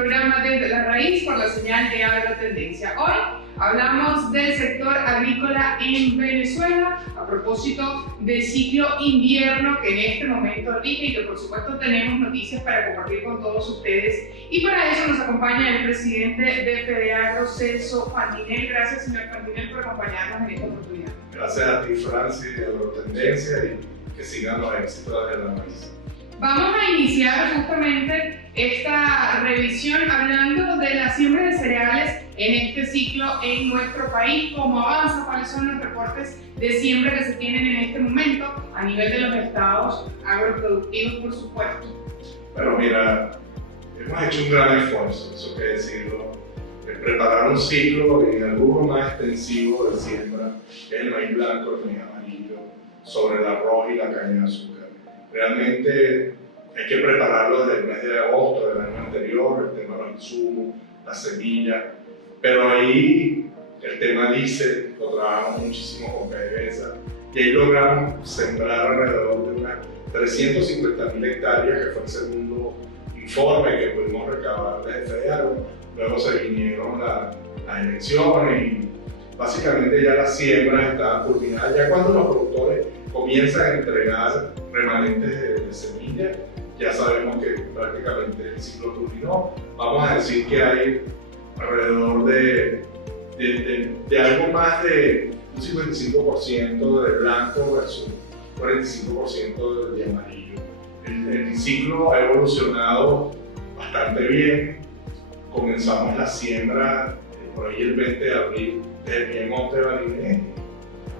programa Desde la Raíz por la señal de Agrotendencia. Hoy hablamos del sector agrícola en Venezuela a propósito del ciclo invierno que en este momento rige y que por supuesto tenemos noticias para compartir con todos ustedes. Y para eso nos acompaña el presidente de FEDEAGRO, Celso Fantinel. Gracias, señor Fantinel, por acompañarnos en esta oportunidad. Gracias a ti, Francis, de Agrotendencia, y que sigan los éxitos de la maíz. Vamos a iniciar justamente esta revisión hablando de la siembra de cereales en este ciclo en nuestro país, cómo avanza, cuáles son los reportes de siembra que se tienen en este momento a nivel de los estados agroproductivos, por supuesto. Bueno, mira, hemos hecho un gran esfuerzo, eso hay que decirlo, en preparar un ciclo en alguno más extensivo de siembra, que es el maíz blanco, el maíz amarillo, sobre el arroz y la caña de azúcar. Realmente hay que prepararlo desde el mes de agosto del año anterior, el tema de los insumos, la semilla, pero ahí el tema diésel lo trabajamos muchísimo con PDVSA y ahí logramos sembrar alrededor de unas 350.000 hectáreas, que fue el segundo informe que pudimos recabar desde FEDEAGRO. Luego se vinieron las elecciones y básicamente ya las siembras estaban culminadas. Ya cuando los productores comienzan a entregar remanentes de semilla, ya sabemos que prácticamente el ciclo culminó. Vamos a decir que hay alrededor de algo más de un 55% de blanco versus 45% de amarillo. El ciclo ha evolucionado bastante bien. Comenzamos la siembra por ahí el 20 de abril del Piemonte Barineño,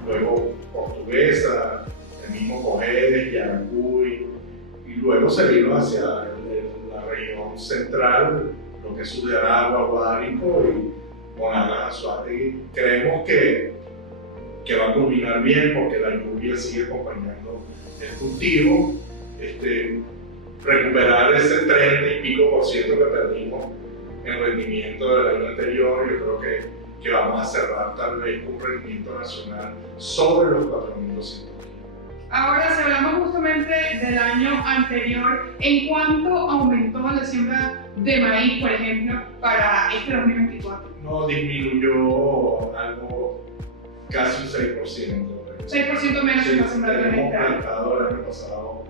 luego Portuguesa, el mismo Cojedes, Yaracuy, y luego se vino hacia la región central, lo que es Suderagua, Guárico y Monagas, Anzoátegui. Creemos que va a culminar bien porque la lluvia sigue acompañando el cultivo. Recuperar ese 30 y pico % que perdimos en rendimiento del año anterior, yo creo que vamos a cerrar tal vez un rendimiento nacional sobre los 4.200. Ahora, si hablamos justamente del año anterior, ¿en cuánto aumentó la siembra de maíz, por ejemplo, para este 2024? No, disminuyó algo, casi un 6%. 6% menos que la siembra de hemos plantado el año pasado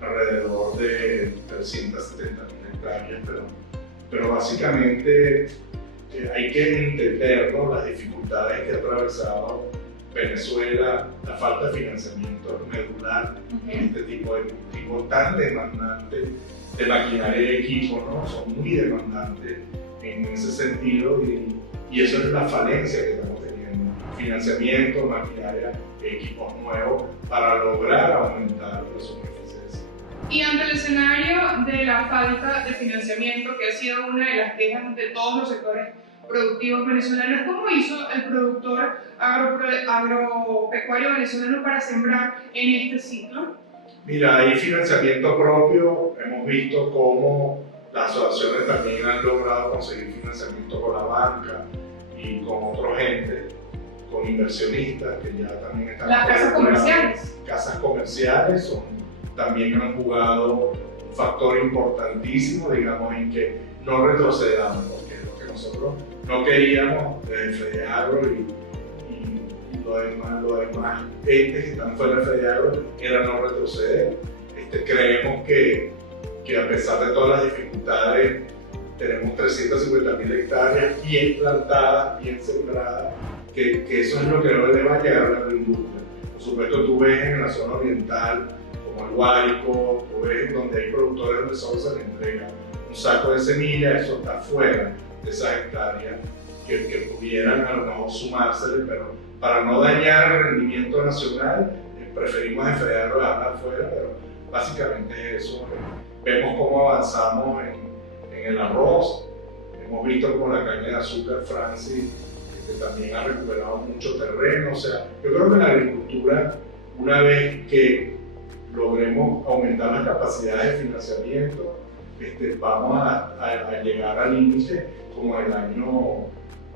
alrededor de 370.000 hectáreas, pero básicamente hay que entender, ¿no?, las dificultades que ha atravesado Venezuela, la falta de financiamiento es medular en este tipo de cultivos tan demandantes de maquinaria y equipo, ¿no? Son muy demandantes en ese sentido y eso es la falencia que estamos teniendo. Financiamiento, maquinaria, equipos nuevos para lograr aumentar la superficie. Y ante el escenario de la falta de financiamiento, que ha sido una de las quejas de todos los sectores productivos venezolanos, ¿cómo hizo el productor agropecuario venezolano para sembrar en este ciclo? Mira, hay financiamiento propio. Hemos visto cómo las asociaciones también han logrado conseguir financiamiento con la banca y con otros entes, con inversionistas que ya también están. Las casas comerciales. Casas comerciales también han jugado un factor importantísimo, digamos, en que no retrocedamos, porque es lo que nosotros no queríamos desde FEDEAGRO y los demás entes que están fuera de FEDEAGRO era no retroceder. Creemos que a pesar de todas las dificultades, tenemos 350.000 hectáreas bien plantadas, bien sembradas, que eso es lo que no le va a llegar a la agroindustria. Por supuesto, tú ves en la zona oriental, como el Guárico, tú ves donde hay productores donde solo se les entrega un saco de semillas, eso está fuera de esas hectáreas que pudieran a lo mejor sumársele, pero para no dañar el rendimiento nacional, preferimos en FEDEAGRO dejarla afuera, pero básicamente es eso. Vemos cómo avanzamos en el arroz, hemos visto cómo la caña de azúcar, Francis, también ha recuperado mucho terreno. O sea, yo creo que la agricultura, una vez que logremos aumentar las capacidades de financiamiento, vamos a llegar al índice como en el año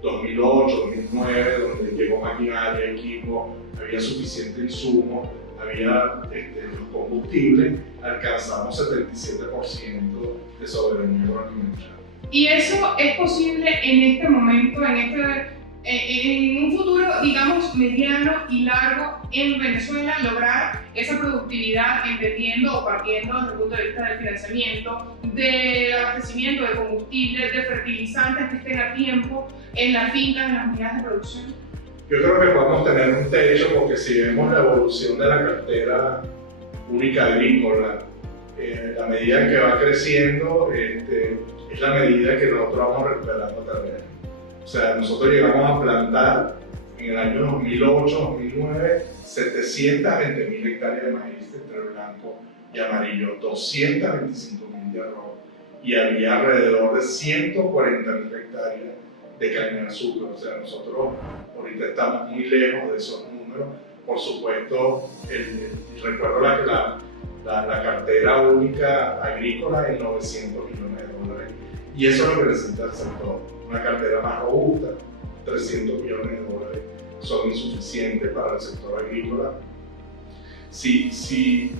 2008, 2009, donde llegó maquinaria, equipo, había suficiente insumo, había los combustibles, alcanzamos 77% de soberanía agroalimentaria. Y eso es posible en este momento, en un futuro, digamos, mediano y largo en Venezuela, lograr esa productividad, entendiendo o partiendo desde el punto de vista del financiamiento, del abastecimiento de combustibles, de fertilizantes que estén a tiempo en las fincas, en las unidades de producción. Yo creo que podemos tener un techo, porque si vemos la evolución de la cartera única agrícola, la medida que va creciendo es la medida que nosotros vamos recuperando terreno. O sea, nosotros llegamos a plantar en el año 2008-2009 720.000 hectáreas de maíz entre blanco y amarillo, 225.000 de arroz, y había alrededor de 140.000 hectáreas de caña de azúcar. O sea, nosotros ahorita estamos muy lejos de esos números. Por supuesto, recuerdo la cartera única agrícola en 900 millones de dólares, y eso es lo que necesita el sector, una cartera más robusta. 300 millones de dólares son insuficientes para el sector agrícola. Si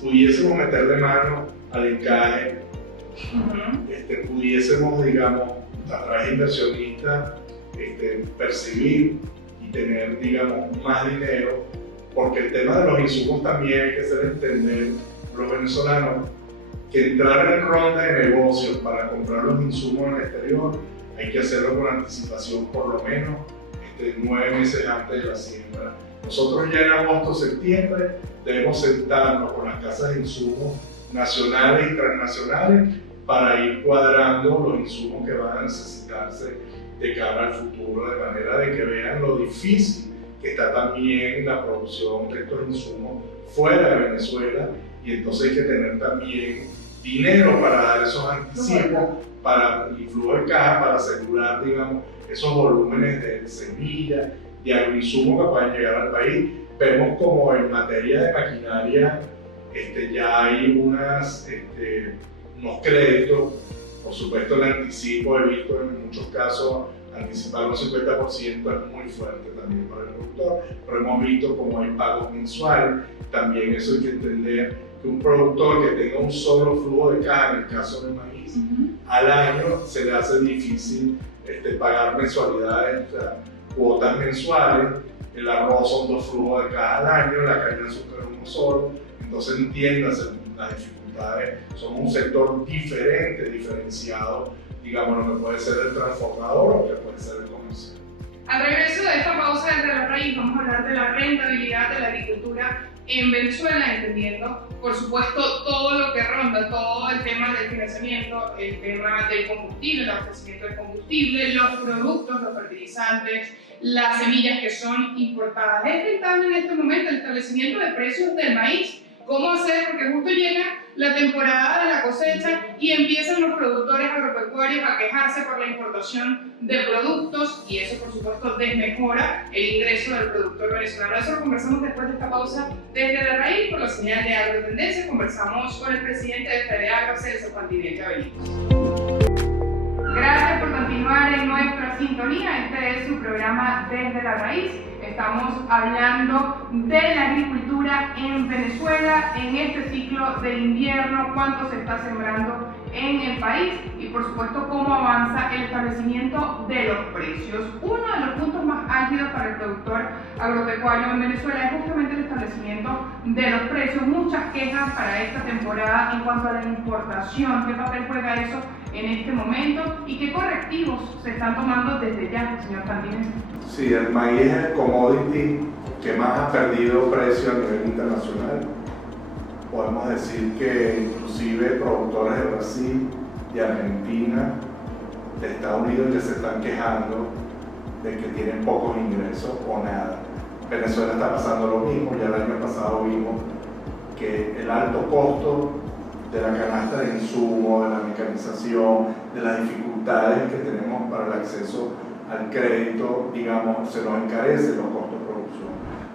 pudiésemos meterle mano al encaje, pudiésemos, digamos, a través de inversionistas, percibir y tener, digamos, más dinero, porque el tema de los insumos también hay que hacer entender a los venezolanos que entrar en ronda de negocios para comprar los insumos en el exterior hay que hacerlo con anticipación, por lo menos 9 meses antes de la siembra. Nosotros ya en agosto, septiembre debemos sentarnos con las casas de insumos nacionales y transnacionales para ir cuadrando los insumos que van a necesitarse de cara al futuro, de manera de que vean lo difícil que está también la producción de estos insumos fuera de Venezuela, y entonces hay que tener también dinero para dar esos anticipos y flujo de caja para asegurar, digamos, esos volúmenes de semillas, de agroinsumos que puedan llegar al país. Vemos como en materia de maquinaria ya hay unos créditos. Por supuesto, el anticipo, he visto en muchos casos, anticipar un 50% es muy fuerte también para el productor, pero hemos visto como hay pagos mensuales. También eso hay que entender, que un productor que tenga un solo flujo de caja, en el caso del maíz, al año se le hace difícil pagar mensualidades, cuotas mensuales. El arroz son 2 flujos de caja al año, la caña de azúcar uno solo. Entonces entiéndase las dificultades. Somos un sector diferente, diferenciado, digamos, lo que puede ser el transformador o lo que puede ser el comercio. Al regreso de esta pausa entre la raíz, vamos a hablar de la rentabilidad de la agricultura en Venezuela, entendiendo, por supuesto, todo lo que ronda, todo el tema del financiamiento, el tema del combustible, el abastecimiento del combustible, los productos, los fertilizantes, las semillas que son importadas. Es rentable en este momento el establecimiento de precios del maíz. ¿Cómo hacer? Porque justo llega la temporada de la cosecha y empiezan los productores agropecuarios a quejarse por la importación de productos, y eso por supuesto desmejora el ingreso del productor venezolano. Eso lo conversamos después de esta pausa desde la raíz por la señal de Agrotendencia. Conversamos con el presidente de FEDEAGRO, Celso Fantinel Cabellitos. Gracias por continuar en nuestra sintonía. Este es su programa Desde la Raíz. Estamos hablando de la agricultura en Venezuela en este ciclo de invierno, cuánto se está sembrando en el país y por supuesto cómo avanza el establecimiento de los precios. Uno de los puntos más álgidos para el productor agropecuario en Venezuela es justamente el establecimiento de los precios. Muchas quejas para esta temporada en cuanto a la importación. ¿Qué papel juega eso en este momento y qué correctivos se están tomando desde ya, señor Fantinel? Sí, el maíz es el commodity que más ha perdido precio a nivel internacional. Podemos decir que inclusive productores de Brasil, de Argentina, de Estados Unidos que se están quejando de que tienen pocos ingresos o nada. Venezuela está pasando lo mismo. Ya el año pasado vimos que el alto costo de la canasta de insumos, de la mecanización, de las dificultades que tenemos para el acceso al crédito, digamos, se nos encarecen los costos de producción.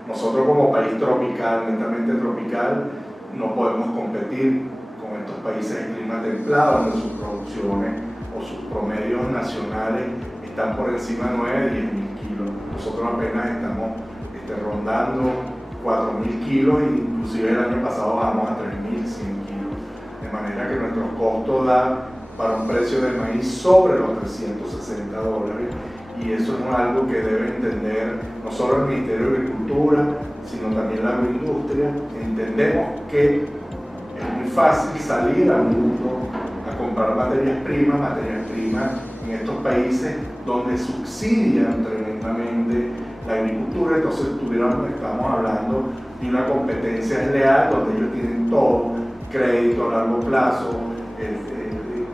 Nosotros como país tropical, netamente tropical, no podemos competir con estos países de clima templado, donde sus producciones o sus promedios nacionales están por encima de 9 a 10.000 kilos. Nosotros apenas estamos rondando 4.000 kilos e inclusive el año pasado bajamos a 3.100 kilos. De manera que nuestros costos para un precio de maíz sobre los $360, y eso es algo que debe entender no solo el Ministerio de Agricultura, sino también la agroindustria. Entendemos que es muy fácil salir al mundo a comprar materias primas en estos países donde subsidian tremendamente la agricultura. Entonces estamos hablando de una competencia desleal donde ellos tienen todo, crédito a largo plazo,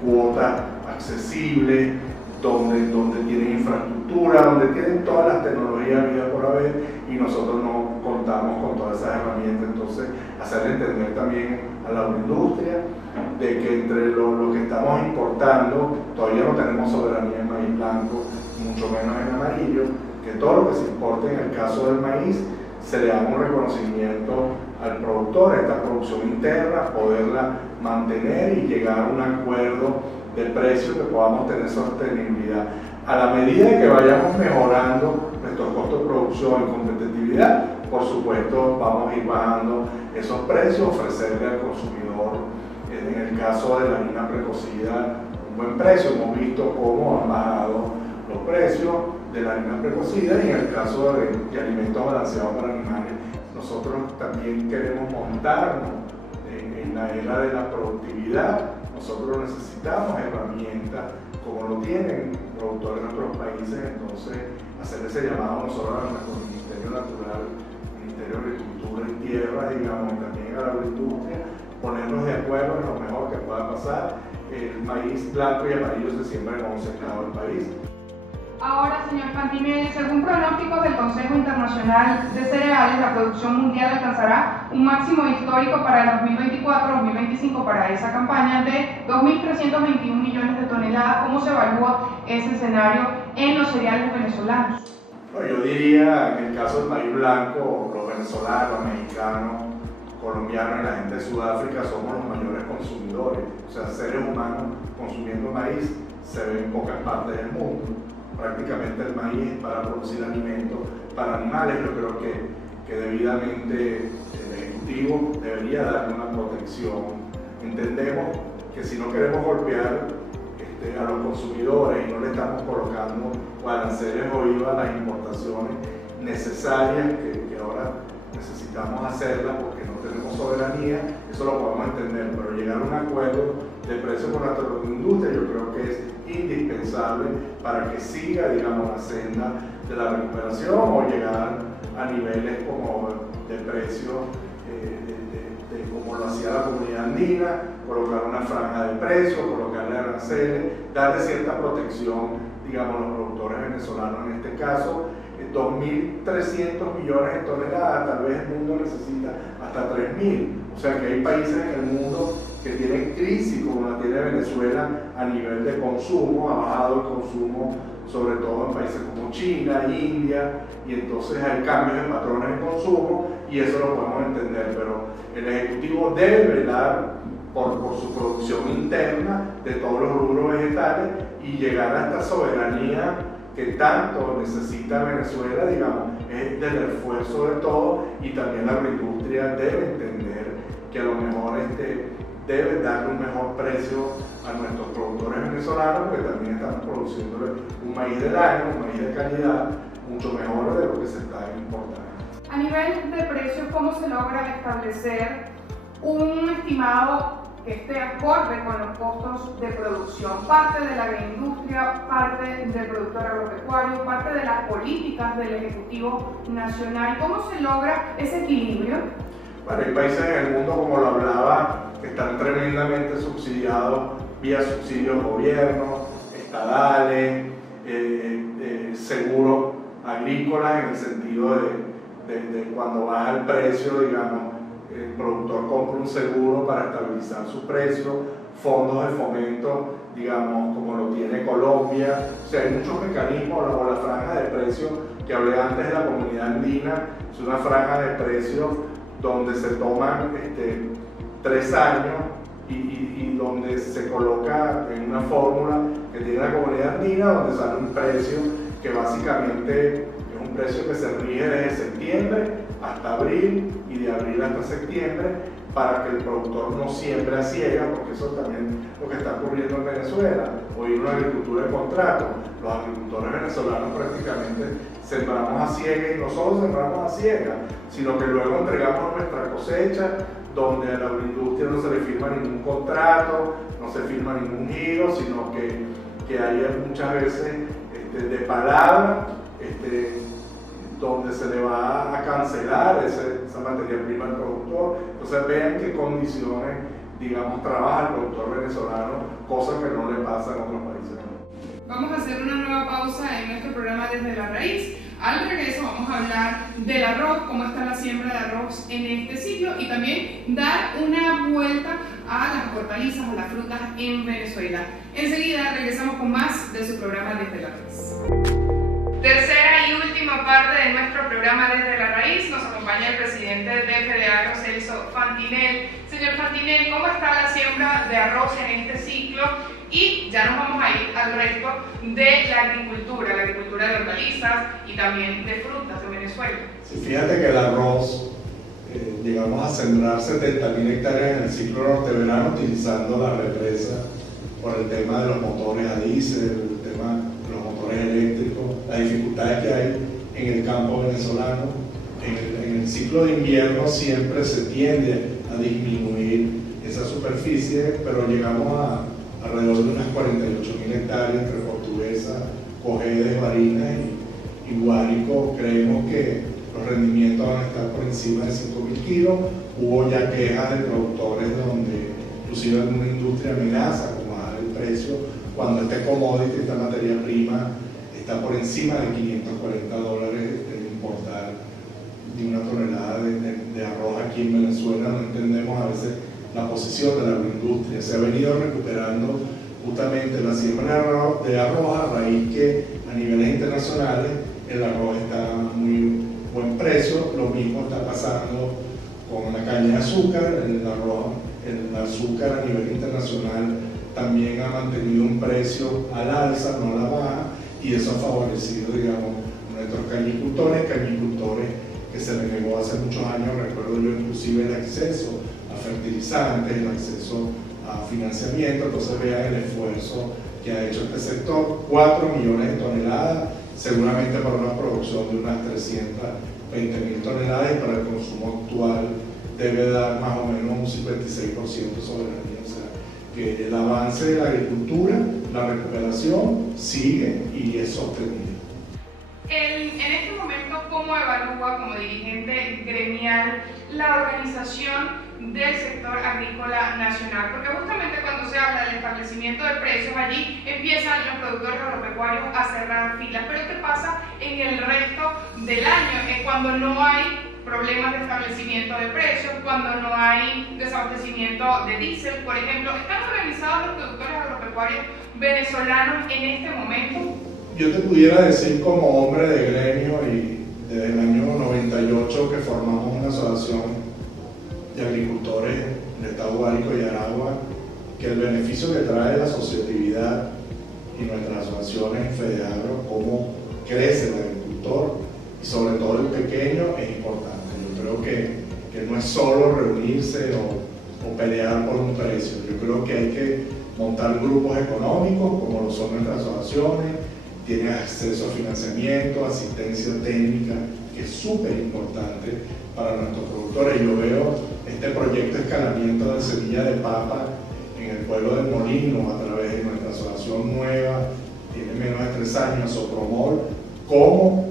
cuotas accesibles, donde tienen infraestructura, donde tienen todas las tecnologías habidas por haber, y nosotros no contamos con todas esas herramientas. Entonces, hacer entender también a la agroindustria de que entre lo que estamos importando todavía no tenemos soberanía en maíz blanco, mucho menos en amarillo, que todo lo que se importe en el caso del maíz se le haga un reconocimiento al productor, a esta producción interna, poderla mantener y llegar a un acuerdo de precio que podamos tener sostenibilidad. A la medida que vayamos mejorando nuestros costos de producción y competitividad, por supuesto vamos a ir bajando esos precios, ofrecerle al consumidor, en el caso de la harina precocida, un buen precio. Hemos visto cómo han bajado los precios de la harina precocida, y en el caso de alimentos balanceados para animales, nosotros también queremos montarnos en la era de la productividad. Nosotros necesitamos herramientas como lo tienen productores de nuestros países. Entonces, hacer ese llamado no solo a nuestro Ministerio Natural, Ministerio de Agricultura y Tierra, digamos, y también a la agroindustria, ponernos de acuerdo en lo mejor que pueda pasar. El maíz blanco y amarillo se siembra en 11 estados del país. Ahora, señor Fantinelli, según pronósticos del Consejo Internacional de Cereales, la producción mundial alcanzará un máximo histórico para el 2024-2025 para esa campaña de 2.321 millones de toneladas. ¿Cómo se evalúa ese escenario en los cereales venezolanos? Bueno, yo diría, en el caso del maíz blanco, los venezolanos, mexicanos, colombianos y la gente de Sudáfrica somos los mayores consumidores. O sea, seres humanos consumiendo maíz se ve en pocas partes del mundo. Prácticamente el maíz es para producir alimentos para animales. Yo creo que debidamente el Ejecutivo debería darle una protección. Entendemos que si no queremos golpear a los consumidores y no le estamos colocando aranceles o IVA a las importaciones necesarias, que ahora necesitamos hacerlas porque no tenemos soberanía, eso lo podemos entender, pero llegar a un acuerdo de precio con la agroindustria yo creo que es indispensable para que siga, digamos, la senda de la recuperación, o llegar a niveles como de precio como lo hacía la comunidad andina, colocar una franja de precios, colocarle aranceles, darle cierta protección, digamos, a los productores venezolanos en este caso. 2.300 millones de toneladas, tal vez el mundo necesita hasta 3.000. O sea que hay países en el mundo que tienen crisis, como la tiene Venezuela a nivel de consumo. Ha bajado el consumo, sobre todo en países como China, India, y entonces hay cambios en patrones de consumo, y eso lo podemos entender, pero el Ejecutivo debe velar por su producción interna de todos los rubros vegetales y llegar a esta soberanía que tanto necesita Venezuela, digamos, es del esfuerzo de todos, y también la agroindustria debe entender que a lo mejor debe darle un mejor precio a nuestros productores venezolanos, porque también estamos produciendo un maíz del año, un maíz de calidad, mucho mejor de lo que se está importando. A nivel de precios, ¿cómo se logra establecer un estimado que esté acorde con los costos de producción? Parte de la agroindustria, parte del productor agropecuario, parte de las políticas del Ejecutivo Nacional. ¿Cómo se logra ese equilibrio? Bueno, hay países en el mundo, como lo hablaba, que están tremendamente subsidiados vía subsidios gobiernos, estadales, seguros agrícolas, en el sentido de cuando baja el precio, digamos, el productor compra un seguro para estabilizar su precio, fondos de fomento, digamos, como lo tiene Colombia. O sea, hay muchos mecanismos, o la franja de precios que hablé antes de la comunidad andina, es una franja de precios donde se toman 3 años y donde se coloca en una fórmula que tiene la comunidad andina, donde sale un precio que básicamente es un precio que se rige desde septiembre hasta abril y de abril hasta septiembre, para que el productor no siembre a ciegas, porque eso también es lo que está ocurriendo en Venezuela. Hoy una agricultura de contrato, los agricultores venezolanos prácticamente sembramos a ciegas, y no solo sembramos a ciegas, sino que luego entregamos nuestra cosecha, donde a la agroindustria no se le firma ningún contrato, no se firma ningún giro, sino que hay muchas veces de palabra, donde se le va a cancelar esa materia prima al productor. Entonces vean qué condiciones, digamos, trabaja el productor venezolano, cosa que no le pasa en otros países. Vamos a hacer una nueva pausa en nuestro programa Desde la Raíz. Al regreso vamos a hablar del arroz, cómo está la siembra de arroz en este ciclo y también dar una vuelta a las hortalizas, a las frutas en Venezuela. Enseguida regresamos con más de su programa Desde la Raíz. Tercera y última parte de nuestro programa Desde la Raíz, nos acompaña el presidente de FEDEAGRO, Celso Fantinel. Señor Fantinel, ¿cómo está la siembra de arroz en este ciclo? Y ya nos vamos a ir al resto de la agricultura de hortalizas y también de frutas de Venezuela. Sí, fíjate que el arroz, llegamos a sembrar 70.000 hectáreas en el ciclo norte-verano utilizando la represa por el tema de los motores a diésel, el tema de los motores eléctricos, las dificultades que hay en el campo venezolano. En el ciclo de invierno siempre se tiende a disminuir esa superficie, pero llegamos a alrededor de unas 48.000 hectáreas entre Portuguesa, Cojedes, Barinas y Guárico. Creemos que los rendimientos van a estar por encima de 5.000 kilos. Hubo ya quejas de productores donde inclusive alguna industria amenaza con bajar el precio cuando este commodity, esta materia prima, está por encima de $540 de importar de una tonelada de arroz aquí en Venezuela. No entendemos a veces la posición de la agroindustria. Se ha venido recuperando justamente la siembra de arroz a raíz que a niveles internacionales el arroz está a muy buen precio. Lo mismo está pasando con la caña de azúcar. El azúcar a nivel internacional también ha mantenido un precio al alza, no a la baja, y eso ha favorecido, digamos, a nuestros cañicultores que se les negó hace muchos años. Recuerdo yo inclusive el acceso a fertilizantes, el acceso a financiamiento. Entonces vean el esfuerzo que ha hecho este sector, 4 millones de toneladas, seguramente para una producción de unas 320.000 toneladas, y para el consumo actual debe dar más o menos un 56% soberanía. O sea, que el avance de la agricultura, la recuperación sigue y es sostenible. En este momento, ¿cómo evalúa como dirigente gremial la organización del sector agrícola nacional? Porque justamente cuando se habla del establecimiento de precios, allí empiezan los productores agropecuarios a cerrar filas. Pero ¿qué pasa en el resto del año? Cuando no hay problemas de establecimiento de precios, cuando no hay desabastecimiento de diésel, por ejemplo. ¿Están organizados los productores agropecuarios venezolanos en este momento? Yo te pudiera decir como hombre de gremio, y desde el año 98 que formamos una asociación de agricultores en el estado Guárico y Aragua, que el beneficio que trae la asociatividad y nuestras asociaciones en FEDEAGRO, cómo crece el agricultor y sobre todo el pequeño, es importante. Yo creo que no es solo reunirse o pelear por un precio. Yo creo que hay que montar grupos económicos como lo son nuestras asociaciones. Tienen acceso a financiamiento, asistencia técnica, que es súper importante para nuestros productores. Yo veo este proyecto de escalamiento de semilla de papa en el pueblo del Molino a través de nuestra asociación nueva, tiene menos de 3 años, Sopromol, cómo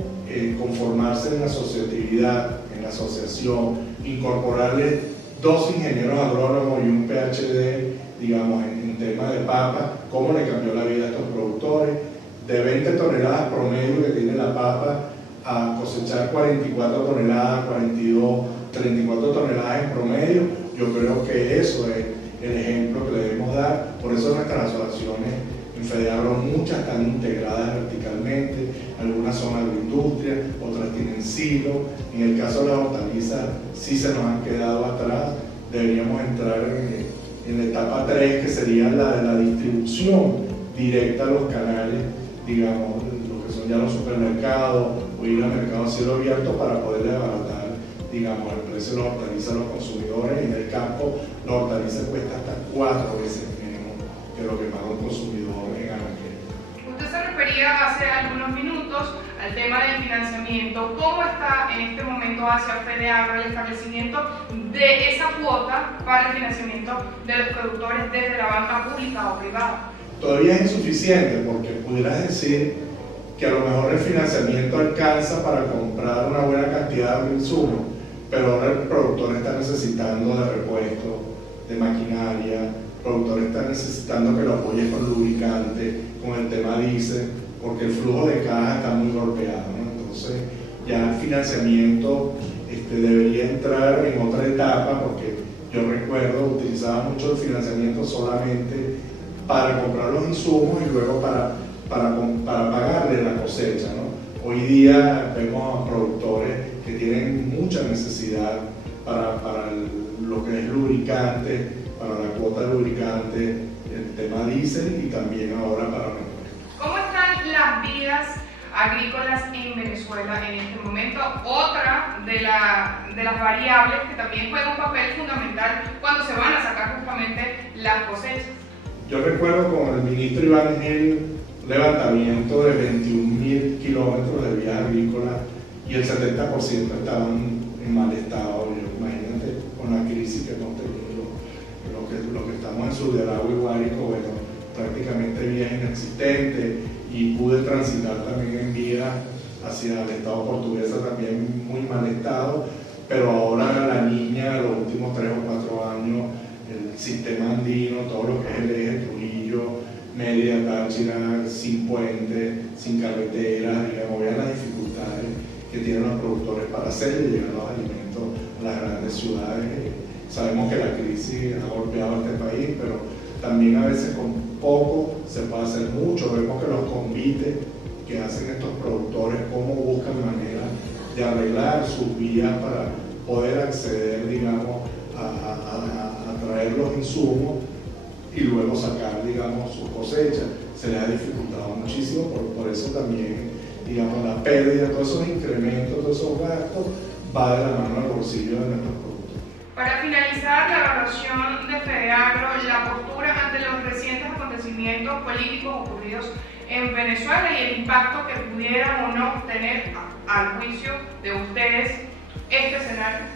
conformarse en la asociatividad, en la asociación, incorporarle 2 ingenieros agrónomos y un PhD, digamos, en tema de papa, cómo le cambió la vida a estos productores. De 20 toneladas promedio que tiene la papa a cosechar 44 toneladas, 42, 34 toneladas en promedio. Yo creo que eso es el ejemplo que le debemos dar. Por eso nuestras asociaciones en FEDEAGRO, muchas están integradas verticalmente, algunas son agroindustria, otras tienen silo. En el caso de las hortalizas sí se nos han quedado atrás. Deberíamos entrar en la etapa 3, que sería la de la distribución directa a los canales, digamos, lo que son ya los supermercados, o ir al mercado a cielo abierto para poder abaratar, digamos, el precio de la hortaliza a los consumidores. En el campo la hortaliza cuesta hasta 4 veces menos que lo que paga un consumidor en anaquel. Usted se refería hace algunos minutos al tema del financiamiento. ¿Cómo está en este momento hacia FEDEAGRO el establecimiento de esa cuota para el financiamiento de los productores desde la banca pública o privada? Todavía es insuficiente, porque pudieras decir que a lo mejor el financiamiento alcanza para comprar una buena cantidad de insumos, pero ahora el productor está necesitando de repuestos, de maquinaria, el productor está necesitando que lo apoye con lubricante, con el tema diésel, porque el flujo de caja está muy golpeado, ¿no? Entonces ya el financiamiento debería entrar en otra etapa, porque yo recuerdo utilizaba mucho el financiamiento solamente para comprar los insumos y luego para pagarle la cosecha, ¿no? Hoy día vemos a productores que tienen mucha necesidad para lo que es lubricante, para la cuota de lubricante, el tema diésel y también ahora para repuestos. ¿Cómo están las vidas agrícolas en Venezuela en este momento? Otra de las variables que también juega un papel fundamental cuando se van a sacar justamente las cosechas. Yo recuerdo con el ministro Iván Gil un levantamiento de 21.000 kilómetros de vías agrícolas y el 70% estaban en mal estado. Imagínate con la crisis que hemos tenido, lo que estamos en Sur del Agua y Guárico, bueno, prácticamente vías inexistentes, y pude transitar también en vías hacia el estado portuguesa también muy mal estado, pero ahora la Niña, los últimos 3 o 4 años, el sistema andino, todo lo que es el eje Trujillo, Mérida, Táchira, sin puente, sin carreteras, digamos, vean las dificultades que tienen los productores para hacerle llegar los alimentos a las grandes ciudades. Sabemos que la crisis ha golpeado a este país, pero también a veces con poco se puede hacer mucho. Vemos que los convites que hacen estos productores, cómo buscan maneras de arreglar sus vías para poder acceder, digamos, a traer los insumos y luego sacar, digamos, sus cosechas. Se les ha dificultado muchísimo, por eso también, digamos, la pérdida, todos esos incrementos, todos esos gastos, va de la mano al bolsillo de nuestros productores. Para finalizar la evaluación de FEDEAGRO, la postura ante los recientes acontecimientos políticos ocurridos en Venezuela y el impacto que pudieran o no tener, al juicio de ustedes, este escenario.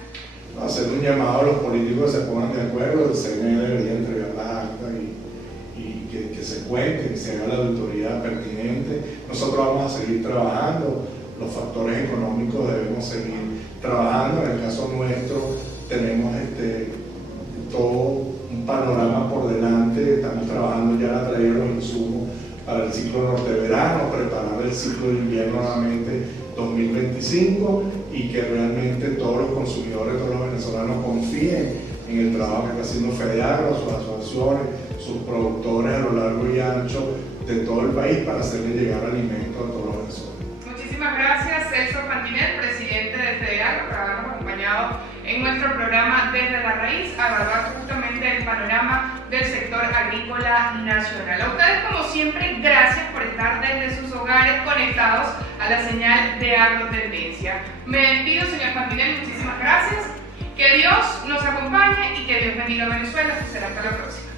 Hacer un llamado a los políticos que se pongan de acuerdo. El CNE debería entregar las actas y que se cuente, que se haga la auditoría pertinente. Nosotros vamos a seguir trabajando, los factores económicos debemos seguir trabajando. En el caso nuestro tenemos todo un panorama por delante, estamos trabajando ya la traída de los insumos para el ciclo norte-verano, preparar el ciclo de invierno nuevamente 2025, y que realmente todos los consumidores, todos los venezolanos confíen en el trabajo que está haciendo FEDEAGRO, sus asociaciones, sus productores a lo largo y ancho de todo el país para hacerle llegar alimentos a todos los venezolanos. Muchísimas gracias, Celso Fantinel, presidente de FEDEAGRO, por habernos acompañado en nuestro programa Desde la Raíz, a evaluar justamente el panorama del sector agrícola nacional. A ustedes, como siempre, gracias por estar desde sus hogares conectados a la señal de Agrotendencia. Me despido, señor Fantinel, muchísimas gracias. Que Dios nos acompañe y que Dios bendiga a Venezuela. Será hasta la próxima.